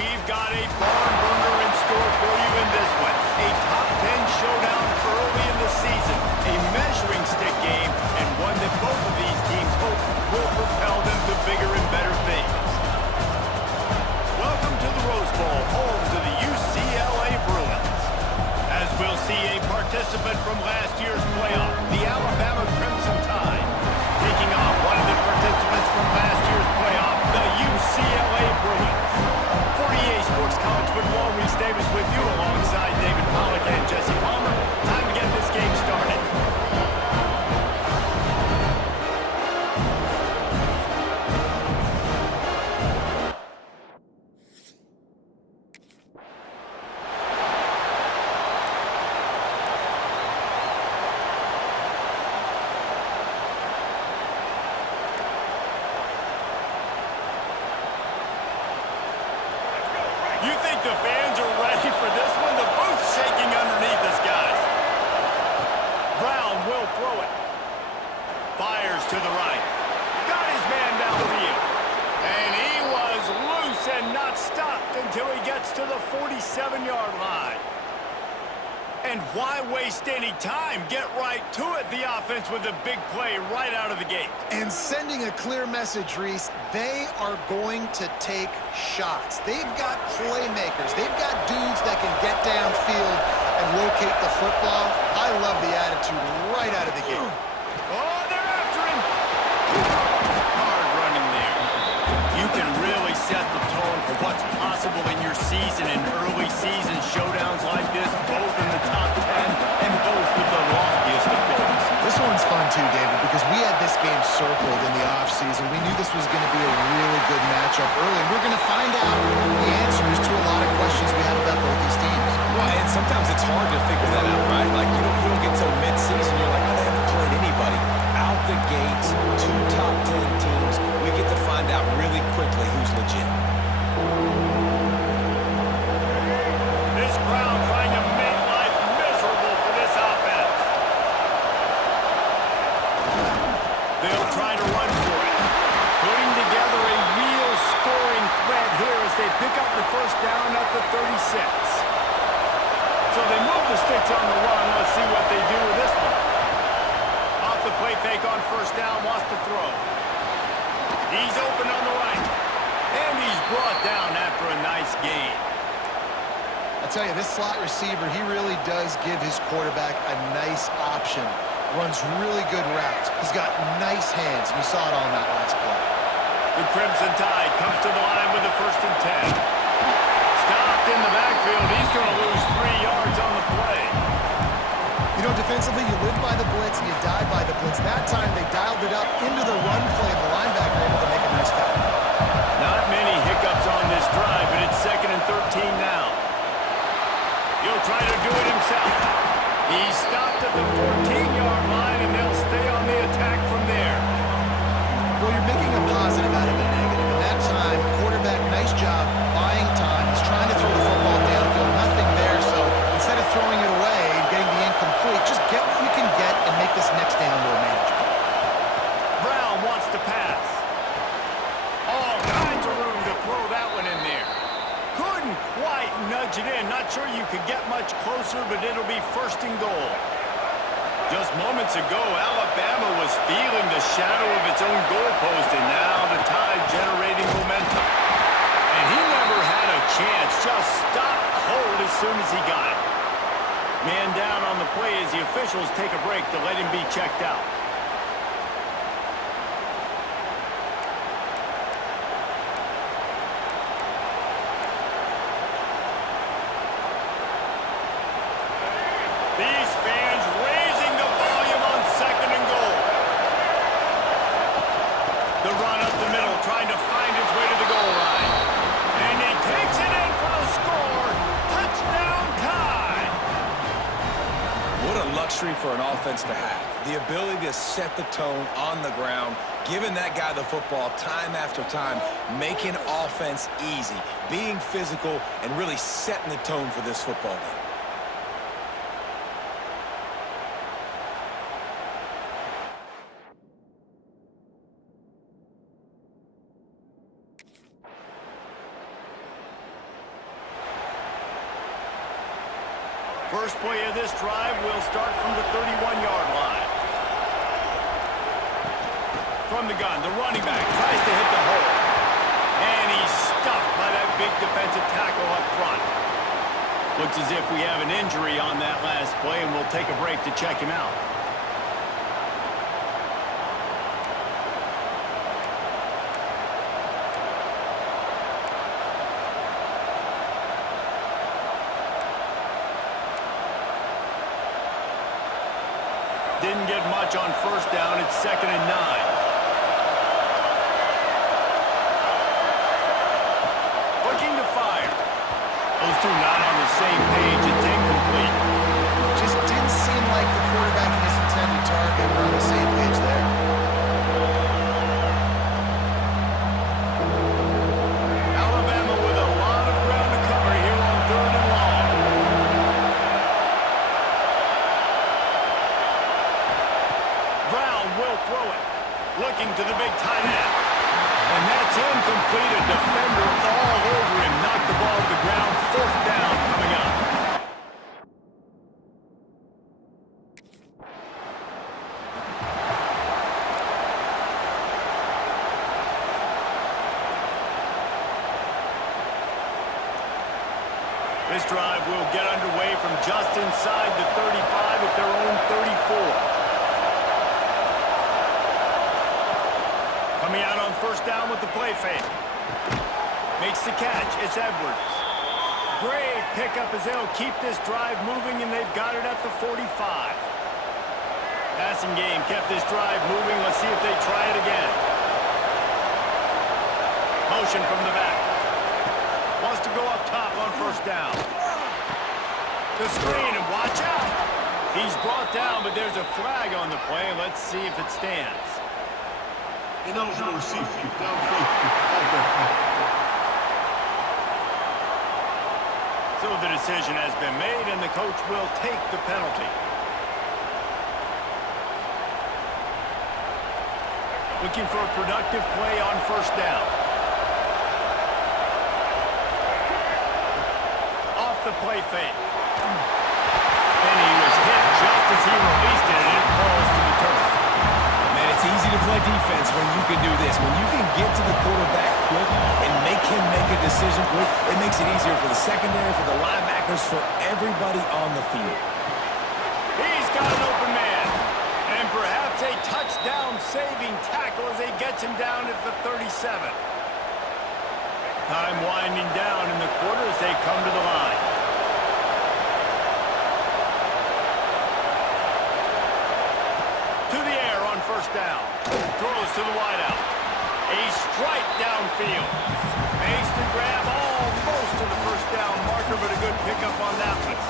We've got a barn burner in store for you in this one. A top 10 showdown early in the season. A measuring stick game, and one that both of these teams hope will propel them to bigger and better things. Welcome to the Rose Bowl, home to the UCLA Bruins. As we'll see a participant from last year's playoff, the Alabama Crimson Tide, taking on one of the participants from last year's playoff, the UCLA Bruins. 48 Sports College Football, Reese Davis with you alongside David Pollack and Jesse Palmer. Time to get this game started. You think the fans are ready for this one? The booth's shaking underneath us, guys. Brown will throw it. Fires to the right. Got his man downfield. And he was loose and not stopped until he gets to the 47-yard line. And why waste any time? Get right to it, the offense, with a big play right out of the gate. And sending a clear message, Reese, they are going to take shots. They've got playmakers. They've got dudes that can get downfield and locate the football. I love the attitude right out of the gate. Oh, they're after him. Hard running there. You can really set the tone for what's possible in your season and early season showdowns like this, both in the top 10 and both with the loftiest of goals. This one's fun too, David, because we had this game circled in the offseason. We knew this was going to be a really good matchup early, and we're going to find out the answers to a lot of questions we had about both these teams. Well, and sometimes it's hard to figure that out, right? Like, you don't get till mid-season, you're like, oh, they haven't played anybody. Out the gates, two top 10 teams, we get to find out really quickly who's legit. This crowd trying to make life miserable for this offense. They'll try to run for it. Putting together a real scoring threat here as they pick up the first down at the 36. So they move the sticks on the run. Let's see what they do with this one. Off the play fake on first down, wants to throw. He's open on the right. And he's brought down after a nice gain. I'll tell you, this slot receiver, he really does give his quarterback a nice option. Runs really good routes. He's got nice hands, and you saw it all in that last play. The Crimson Tide comes to the line with a 1st and 10. Stopped in the backfield. He's going to lose 3 yards on the play. You know, defensively, you live by the blitz and you die by the blitz. That time, they dialed it up into the run play, and the linebacker able to make a nice tackle. Not many hiccups on this drive, but it's 2nd and 13 now. He'll try to do it himself. He's stopped at the 14-yard line, and they'll stay on the attack from there. Well, you're making a positive out of a negative. And that time, quarterback, nice job buying time. He's trying to throw the football downfield. Nothing there, so instead of throwing it away and getting the incomplete, just get what you can get and make this next down more manageable. Brown wants to pass. All kinds of room to throw that one in there. Couldn't quite nudge it in. Not sure you could get much closer, but it'll be 1st and goal. Just moments ago, Alabama was feeling the shadow of its own goalpost, and now the Tide generating momentum. And he never had a chance. Just stopped cold as soon as he got it. Man down on the play as the officials take a break to let him be checked out. These fans raising the volume on 2nd and goal. The run up the middle, trying to find his way to the goal line. And he takes it in for the score. Touchdown Tide. What a luxury for an offense to have. The ability to set the tone on the ground, giving that guy the football time after time, making offense easy, being physical, and really setting the tone for this football game. first play of this drive will start from the 31-yard line. From the gun, the running back tries to hit the hole. And he's stuffed by that big defensive tackle up front. Looks as if we have an injury on that last play, and we'll take a break to check him out. Didn't get much on first down. It's 2nd and 9. Looking to fire. Those two not on the same page. It's incomplete. Just didn't seem like the quarterback and his intended target were on the same page there. Alabama with a lot of ground to cover here on 3rd and long. Brown will throw it. Looking to the big tight end. And that's incomplete. A defender all over him. Knocked the ball to the ground. 4th down coming up. This drive will get underway from just inside the 35 at their own 34. Coming out on first down with the play fake. Makes the catch. It's Edwards. Great pickup as they'll keep this drive moving, and they've got it at the 45. Passing game kept this drive moving. Let's see if they try it again. Motion from the back. Wants to go up top on first down. The screen, and watch out. He's brought down, but there's a flag on the play. Let's see if it stands. Ineligible receiver, downfield. So the decision has been made, and the coach will take the penalty. Looking for a productive play on first down. Off the play fake. And he was hit just as he released it, and it falls to the turf. Man, it's easy to play defense when you can do this. When you can get to the quarterback quick and make him make a decision quick, it makes it easier for the secondary, for the linebackers, for everybody on the field. He's got an open man. And perhaps a touchdown-saving tackle as he gets him down at the 37. Time winding down in the quarter as they come to the line. To the air on first down. Throws to the wideout. A strike downfield. Makes the grab almost to the first down marker, but a good pickup on that one.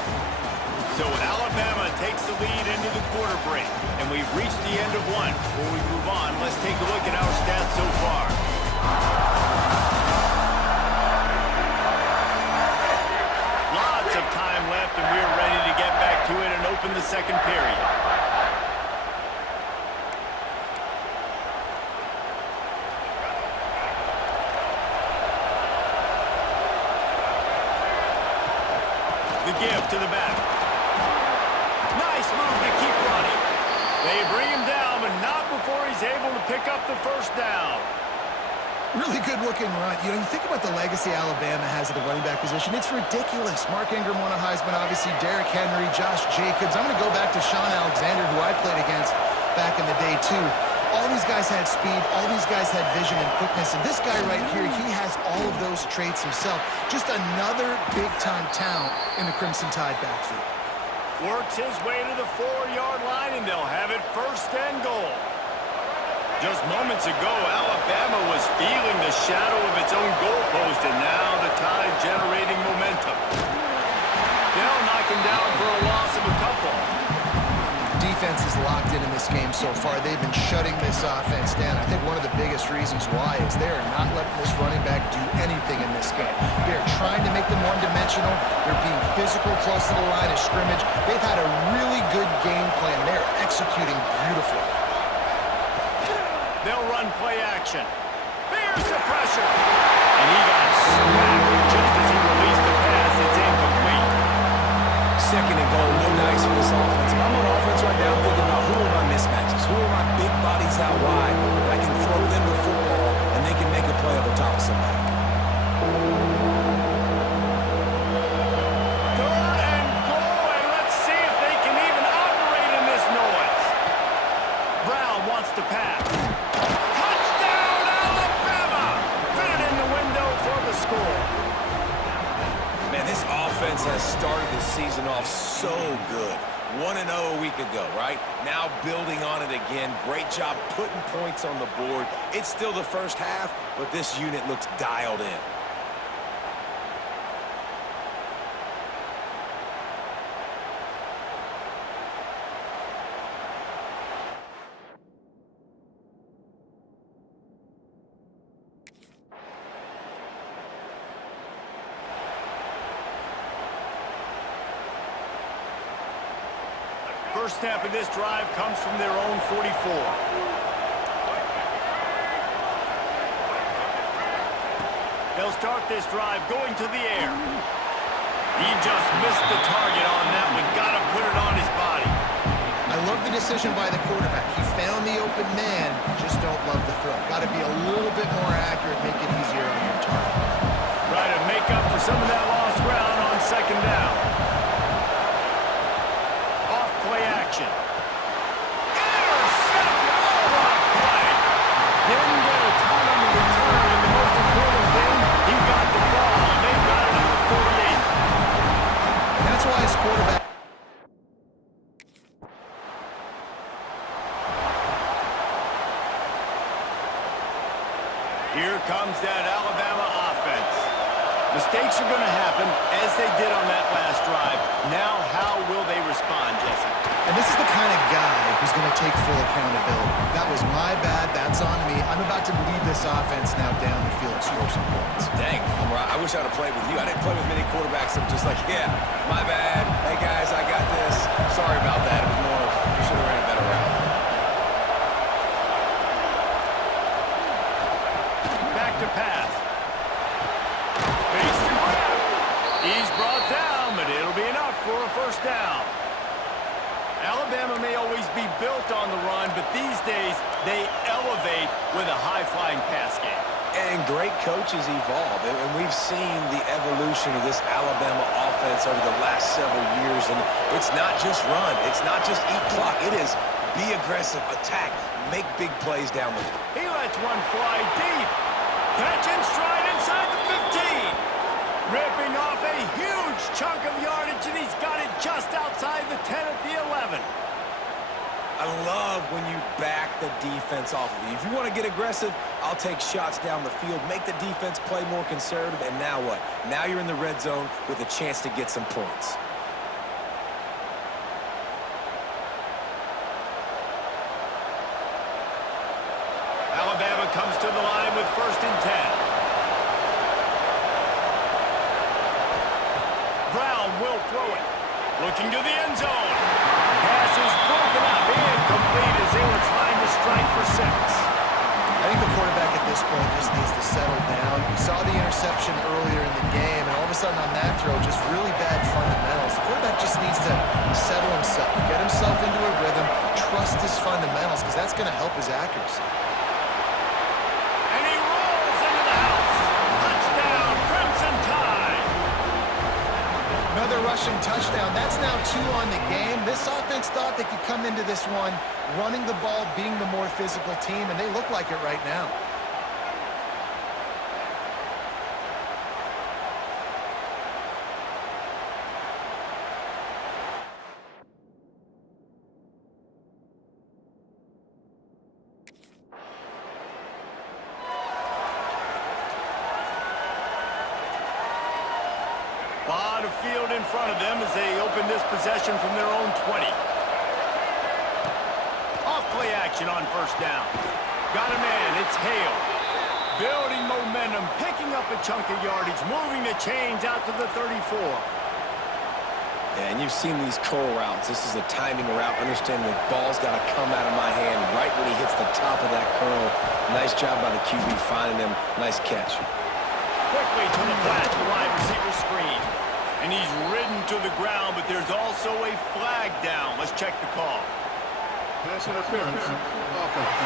So Alabama takes the lead into the quarter break, and we've reached the end of one. Before we move on, let's take a look at our stats so far. Lots of time left, and we're ready to get back to it and open the second period. The give to the back. Nice move to keep running. They bring him down, but not before he's able to pick up the first down. Really good-looking run. You know, you think about the legacy Alabama has at the running back position. It's ridiculous. Mark Ingram won a Heisman, obviously. Derrick Henry, Josh Jacobs. I'm going to go back to Sean Alexander, who I played against back in the day, too. All these guys had speed. All these guys had vision and quickness. And this guy right here, he has all of those traits himself. Just another big-time talent in the Crimson Tide backfield. Works his way to the 4-yard line, and they'll have it 1st and goal. Just moments ago, Alabama was feeling the shadow of its own goalpost, and now the Tide generating momentum. They'll knock him down for a loss of a couple. Defense is locked in this game so far. They've been shutting this offense down. I think one of the biggest reasons why is they are not letting this running back do anything in this game. They're trying to make them one-dimensional. They're being physical close to the line of scrimmage. They've had a really good game plan. They're executing beautifully. They'll run play action. There's the pressure. And he got smacked just as he released the pass. It's incomplete. second and goal, no dice for this offense. I'm on offense right now thinking about who are my mismatches, who are my big bodies out wide that I can throw them the football and they can make a play over top of somebody. To pass. Touchdown, Alabama! Fit it in the window for the score. Man, this offense has started the season off so good. 1-0 a week ago, right? Now building on it again. Great job putting points on the board. It's still the first half, but this unit looks dialed in. First snap of this drive comes from their own 44. They'll start this drive going to the air. He just missed the target on that one. Got to put it on his body. I love the decision by the quarterback. He found the open man, just don't love the throw. Got to be a little bit more accurate, make it easier on your target. Try to make up for some of that lost ground on second down. Play action. Intercepted! Oh, what a play! Didn't get a ton on the return, and the most important thing, he got the ball, and they've got it at the 48. And that's why his quarterback... Here comes that Alabama offense. Mistakes are going to happen, as they did on that last drive. Now, how will they respond, Jesse? And this is the kind of guy who's going to take full accountability. That was my bad. That's on me. I'm about to lead this offense now down the field, score some points. Dang, I wish I'd have played with you. I didn't play with many quarterbacks that were just like, yeah, my bad. Hey, guys, I got this. Sorry about that. It was more, you should have ran a better route. Back to pass. Fakes to grab. He's brought down, but it'll be enough for a first down. Alabama may always be built on the run, but these days they elevate with a high-flying pass game. And great coaches evolve, and we've seen the evolution of this Alabama offense over the last several years, and it's not just run, it's not just eat clock, it is be aggressive, attack, make big plays down the field. He lets one fly deep. Catch and stride inside the 15. Ripping off a huge chunk of yardage, and he's got it just outside the 10 at the 11. I love when you back the defense off of you. If you want to get aggressive, I'll take shots down the field, make the defense play more conservative, and now what? Now you're in the red zone with a chance to get some points. Alabama comes to the line with 1st and 10. Brown will throw it. Looking to the end zone. Pass is broken up. Incomplete as they were trying to strike for 6. I think the quarterback at this point just needs to settle down. We saw the interception earlier in the game, and all of a sudden on that throw, just really bad fundamentals. The quarterback just needs to settle himself, get himself into a rhythm, trust his fundamentals, because that's going to help his accuracy. And he rolls into the house. Touchdown, Crimson Tide. Another rushing touchdown. That's now 2 on the game. This offense thought they could come into this one running the ball, being the more physical team, and they look like it right now. A lot of field in front of them as they open this possession from their own 20. Off-play action on 1st down. Got a man, it's Hale. Building momentum, picking up a chunk of yardage, moving the chains out to the 34. Yeah, and you've seen these curl routes. This is a timing route. Understand the ball's got to come out of my hand right when he hits the top of that curl. Nice job by the QB finding him. Nice catch. Quickly to the flat, the wide receiver screen. And he's ridden to the ground, but there's also a flag down. Let's check the call. Pass interference. Offense.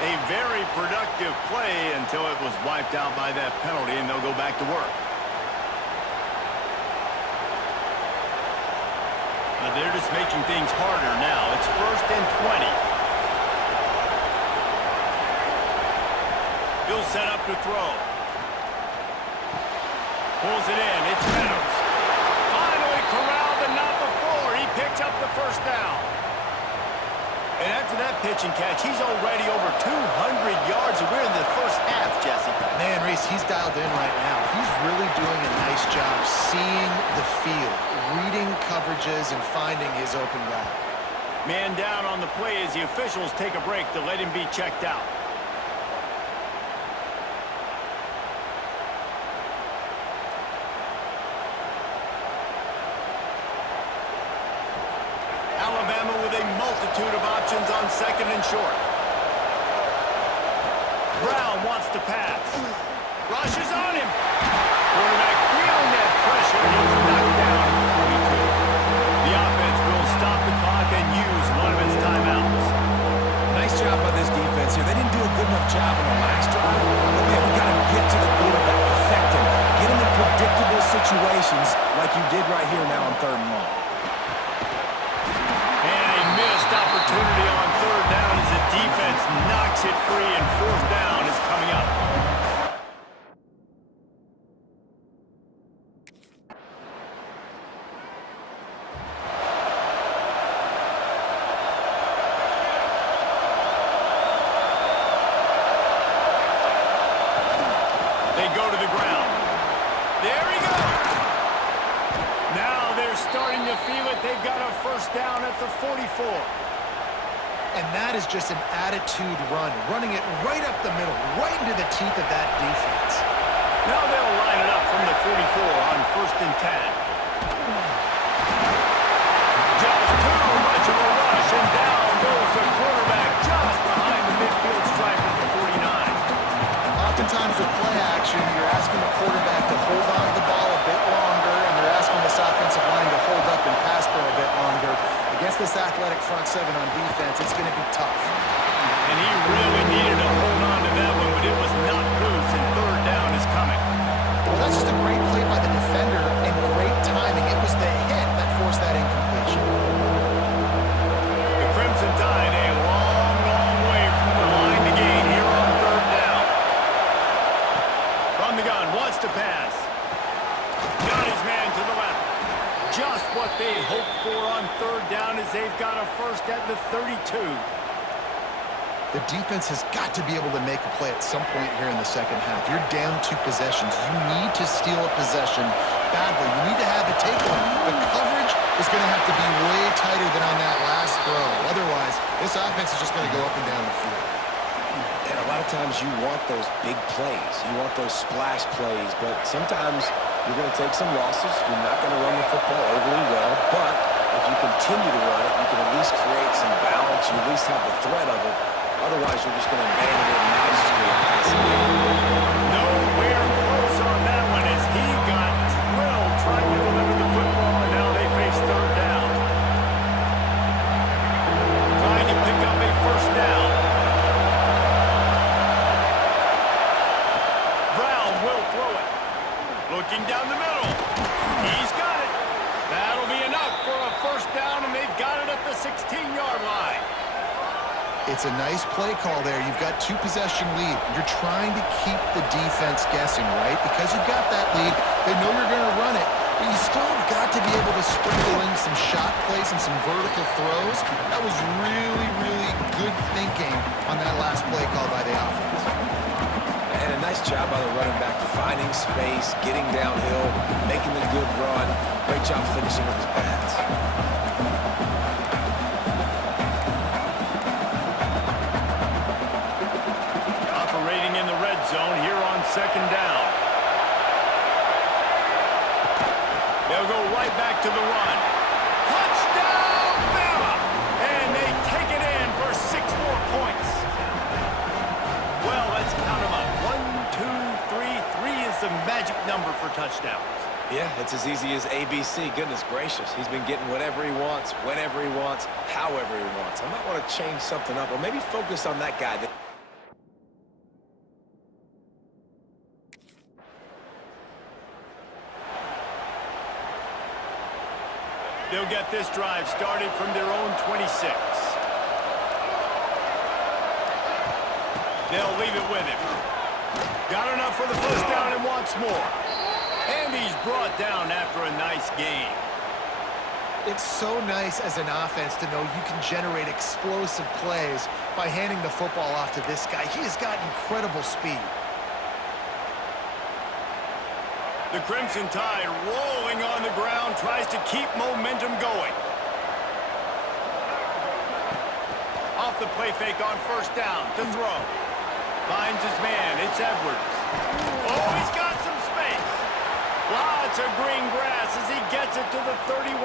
A very productive play until it was wiped out by that penalty, and they'll go back to work. They're just making things harder now. It's 1st and 20. He'll set up to throw. Pulls it in. It's Meadows. Finally corralled, but not before. He picks up the first down. And after that pitch and catch, he's already over 200 yards, and we're in the first half, Jesse. Man, Reese, he's dialed in right now. He's really doing a nice job seeing the field, reading coverages, and finding his open guy. Man down on the play as the officials take a break to let him be checked out. Alabama with a multitude of options on 2nd and short. Brown wants to pass. Rushes on him. Quarterback feeling that pressure. He's knocked down at the 42. The offense will stop the clock and use one of its timeouts. Nice job by this defense here. They didn't do a good enough job on the last drive, but man, we got to get to the quarterback, affect him, get him in predictable situations like you did right here now on 3rd and long. Opportunity on 3rd down as the defense knocks it free, and 4th down is coming up. They go to the ground. There he goes. Now they're starting to feel it. They've got a 1st down at the 44. And that is just an attitude run, running it right up the middle, right into the teeth of that defense. Now they'll line it up from the 44 on 1st and 10. Just too much of a rush, and down goes the quarterback just behind the midfield stripe at the 49. Oftentimes with play action, you're asking the quarterback to hold on to the ball a bit longer, and you're asking this offensive line to hold up and pass for a bit longer. Against this athletic front 7 on defense, it's going to be tough. And he really needed to hold on to that one, but it was not loose, and 3rd down is coming. Well, that's just a great play by the defender and great timing. It was the hit that forced that incompletion. The Crimson Tide a long, long way from the line to gain here on 3rd down. From the gun, wants to pass. Got his man to the left. Just what they hoped for on 3rd down as they've got a 1st at the 32. The defense has got to be able to make a play at some point here in the 2nd half. You're down 2 possessions. You need to steal a possession badly. You need to have a takeaway. The coverage is going to have to be way tighter than on that last throw. Otherwise, this offense is just going to go up and down the field. And a lot of times you want those big plays. You want those splash plays, but sometimes you're going to take some losses. You're not going to run the football overly well, but if you continue to run it, you can at least create some balance. You at least have the threat of it. Otherwise, you're just going to abandon it, and now it's just going to pass it down. Nowhere close on that one as he got drilled trying to deliver the football, and now they face 3rd down. Trying to pick up a 1st down. Brown will throw it. Looking down the middle. He's got it. That'll be enough for a 1st down, and they've got it at the 16-yard line. It's a nice play call there. You've got 2-possession lead. You're trying to keep the defense guessing, right? Because you've got that lead, they know you're going to run it, but you still have got to be able to sprinkle in some shot plays and some vertical throws. That was really, really good thinking on that last play call by the offense. And a nice job by the running back, finding space, getting downhill, making the good run. Great job finishing with his pads. Operating in the red zone here on 2nd down. They'll go right back to the run. Touchdown, Bama! And they take it in for 6 more points. Well, let's count them up. 1, 2, 3, 3 number for touchdowns. Yeah, it's as easy as ABC. Goodness gracious. He's been getting whatever he wants, whenever he wants, however he wants. I might want to change something up or maybe focus on that guy. They'll get this drive started from their own 26. They'll leave it with him. Got enough for the first down and wants more. And he's brought down after a nice gain. It's so nice as an offense to know you can generate explosive plays by handing the football off to this guy. He has got incredible speed. The Crimson Tide rolling on the ground, tries to keep momentum going. Off the play fake on first down to throw. Finds his man, it's Edwards. Oh, he's got some space. Lots of green grass as he gets it to the 31.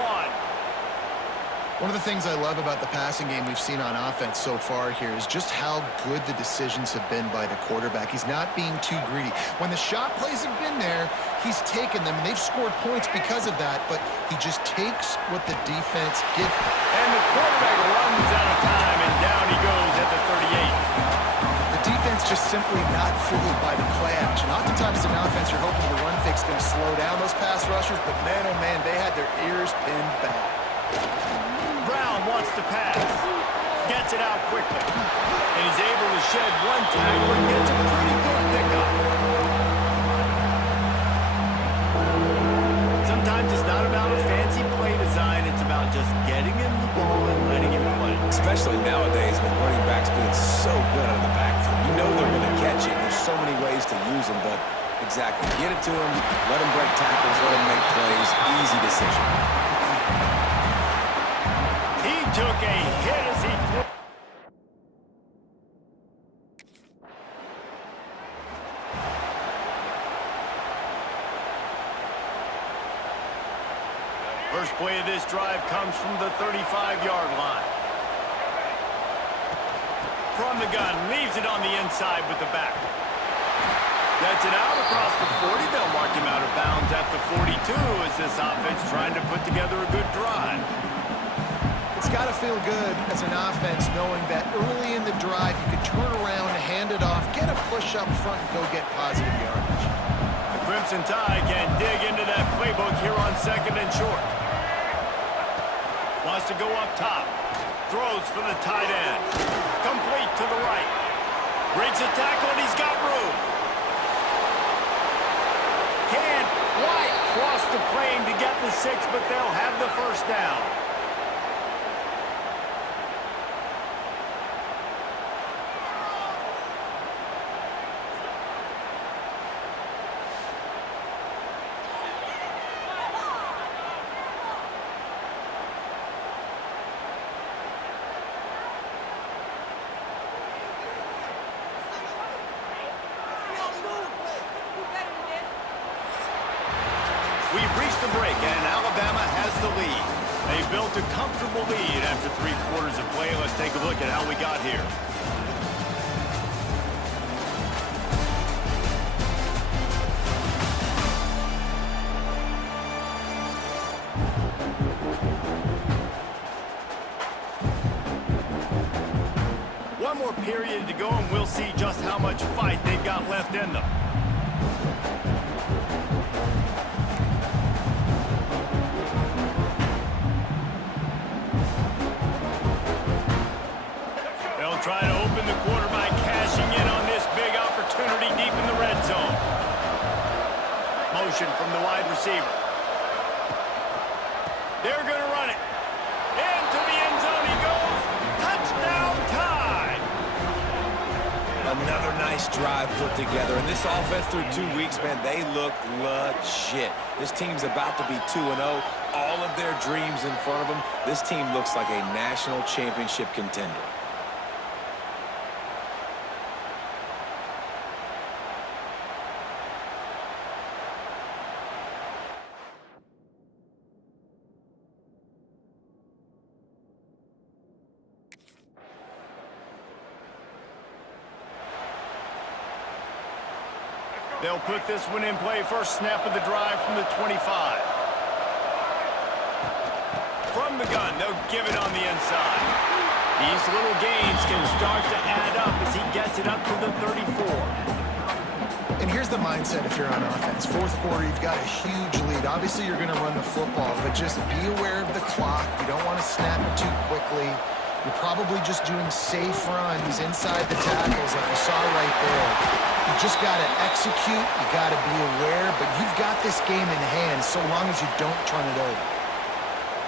One of the things I love about the passing game we've seen on offense so far here is just how good the decisions have been by the quarterback. He's not being too greedy. When the shot plays have been there, he's taken them, and they've scored points because of that, but he just takes what the defense gives. And the quarterback runs out of time, and down he goes at the 38. The defense just simply not fooled by the play action. Oftentimes as an offense, you're hoping the run fake's going to slow down those pass rushers, but man, oh man, they had their ears pinned back. Brown wants to pass. Gets it out quickly. And he's able to shed one tackle and gets a pretty good pickup. Sometimes it's not about a fancy play design. It's about just getting him the ball and letting him play. Especially nowadays with running backs being so good out of the backfield. You know they're going to catch it. There's so many ways to use them, but exactly. Get it to him, let him break tackles, let him make plays. Easy decision. He took a hit as he threw. First play of this drive comes from the 35-yard line. From the gun, leaves it on the inside with the back. Gets it out across the 40. They'll mark him out of bounds at the 42 as this offense trying to put together a good drive. It's got to feel good as an offense knowing that early in the drive you could turn around, hand it off, get a push up front, and go get positive yardage. The Crimson Tide can dig into that playbook here on second and short. Wants to go up top. Throws for the tight end. Complete to the right. Breaks a tackle and he's got room. Can't quite cross the plane to get the 6, but they'll have the first down. We've reached the break, and Alabama has the lead. They built a comfortable lead after 3 quarters of play. Let's take a look at how we got here. One more period to go, and we'll see just how much fight they've got left in them. Try to open the quarter by cashing in on this big opportunity deep in the red zone. Motion from the wide receiver. They're going to run it. Into the end zone he goes. Touchdown Tide! Another nice drive put together. And this offense through 2 weeks, man, they look legit. This team's about to be 2-0. All of their dreams in front of them. This team looks like a national championship contender. They'll put this one in play. First snap of the drive from the 25. From the gun, they'll give it on the inside. These little gains can start to add up as he gets it up to the 34. And here's the mindset if you're on offense. Fourth quarter, you've got a huge lead. Obviously, you're going to run the football, but just be aware of the clock. You don't want to snap it too quickly. You're probably just doing safe runs inside the tackles like you saw right there. You just got to execute. You got to be aware, but you've got this game in hand so long as you don't turn it over.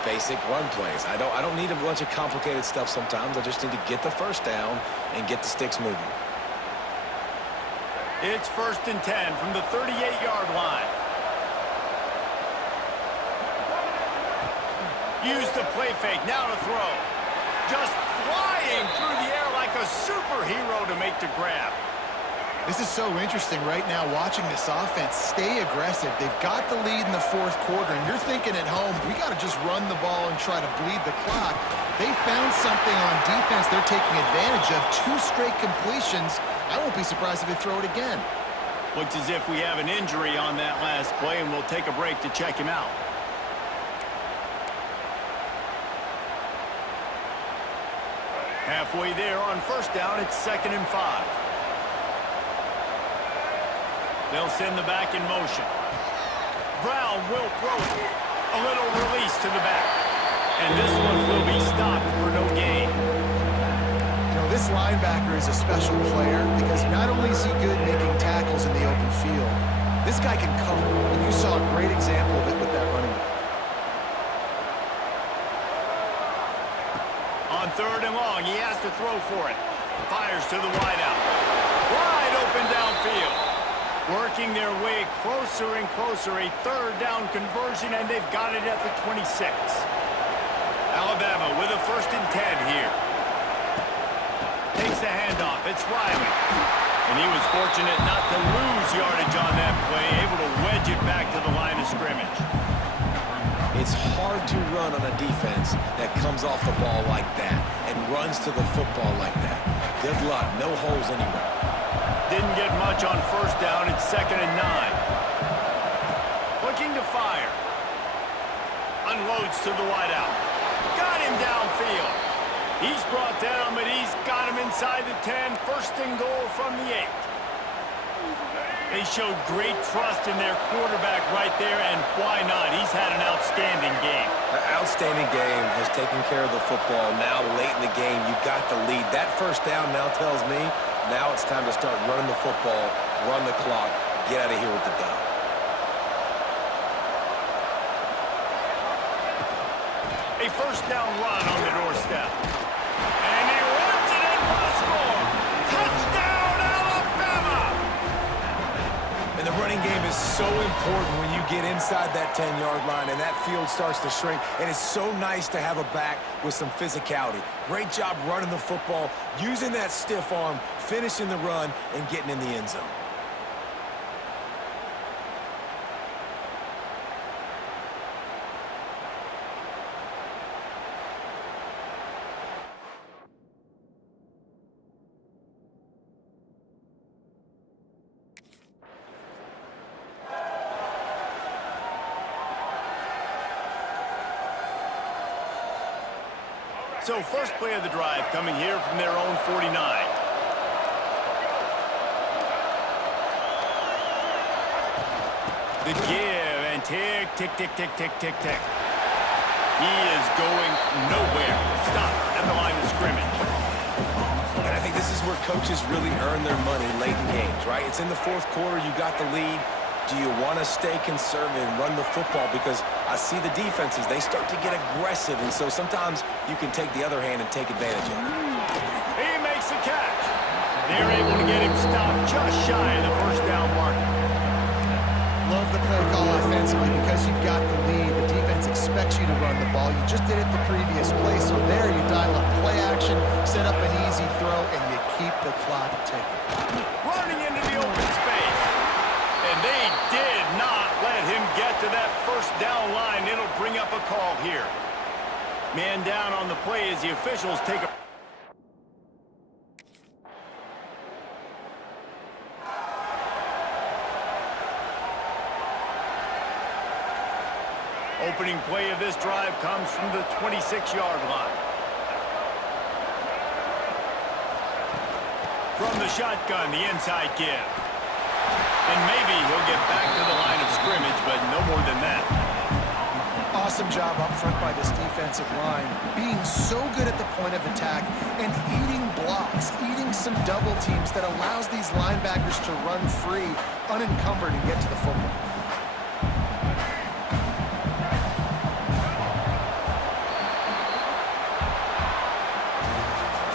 Basic run plays. I don't need a bunch of complicated stuff sometimes. I just need to get the first down and get the sticks moving. It's 1st and 10 from the 38-yard line. Use the play fake. Now to throw. Just flying through the air like a superhero to make the grab. This is so interesting right now watching this offense stay aggressive. They've got the lead in the fourth quarter, and you're thinking at home, we got to just run the ball and try to bleed the clock. They found something on defense they're taking advantage of. 2 straight completions. I won't be surprised if they throw it again. Looks as if we have an injury on that last play, and we'll take a break to check him out. Halfway there on first down, it's 2nd and 5. They'll send the back in motion. Brown will throw it. A little release to the back. And this one will be stopped for no gain. You know, this linebacker is a special player because not only is he good making tackles in the open field, this guy can cover. And you saw a great example of it with that running back. On 3rd and long, he has to throw for it. Fires to the wideout. Wide open downfield. Working their way closer and closer, a 3rd down conversion, and they've got it at the 26. Alabama with a 1st and 10 here. Takes the handoff, it's Riley. And he was fortunate not to lose yardage on that play, able to wedge it back to the line of scrimmage. It's hard to run on a defense that comes off the ball like that and runs to the football like that. Good luck, no holes anywhere. Didn't get much on first down. It's 2nd and 9. Looking to fire. Unloads to the wideout. Got him downfield. He's brought down, but he's got him inside the 10. 1st and goal from the 8. They showed great trust in their quarterback right there, and why not? He's had an outstanding game. An outstanding game, has taken care of the football. Now late in the game, you got the lead. That first down now tells me now it's time to start running the football, run the clock, get out of here with the dub. A 1st down run on the doorstep. And he runs it in for the score. Touchdown, Alabama! And the running game is so important when you get inside that 10-yard line and that field starts to shrink. And it's so nice to have a back with some physicality. Great job running the football, using that stiff arm, finishing the run, and getting in the end zone. So first play of the drive coming here from their own 49. The give and tick, tick, tick, tick, tick, tick, tick. He is going nowhere. Stop at the line of scrimmage. And I think this is where coaches really earn their money late in games, right? It's in the fourth quarter, you got the lead. Do you want to stay conservative and run the football? Because I see the defenses, they start to get aggressive, and so sometimes you can take the other hand and take advantage of it. He makes the catch. They're able to get him stopped just shy of the 1st down marker. Love the play call offensively because you've got the lead. The defense expects you to run the ball. You just did it the previous play, so there you dial up play action, set up an easy throw, and you keep the clock ticking. Running into the open space. And they did not let him get to that 1st down line. It'll bring up a call here. Man down on the play as the officials take a... Opening play of this drive comes from the 26-yard line. From the shotgun, the inside give. And maybe he'll get back to the line of scrimmage, but no more than that. Awesome job up front by this defensive line, being so good at the point of attack and eating blocks, eating some double teams that allows these linebackers to run free, unencumbered, and get to the football.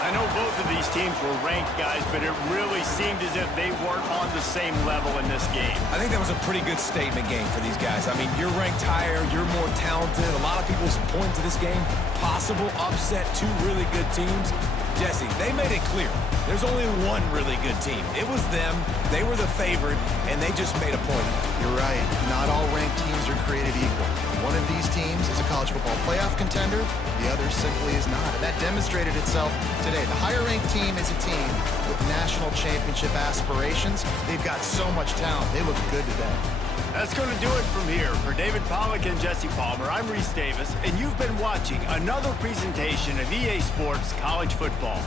I know both of these teams were ranked, guys, but it really seemed as if they weren't on the same level in this game. I think that was a pretty good statement game for these guys. I mean, you're ranked higher, you're more talented. A lot of people point to this game, possible upset, two really good teams. Jesse, they made it clear. There's only one really good team. It was them. They were the favorite, and they just made a point of it. You're right. Not all ranked teams are created equal. One of these teams is a college football playoff contender. The other simply is not. And that demonstrated itself today. The higher-ranked team is a team with national championship aspirations. They've got so much talent. They look good today. That's going to do it from here. For David Pollack and Jesse Palmer, I'm Reese Davis, and you've been watching another presentation of EA Sports College Football.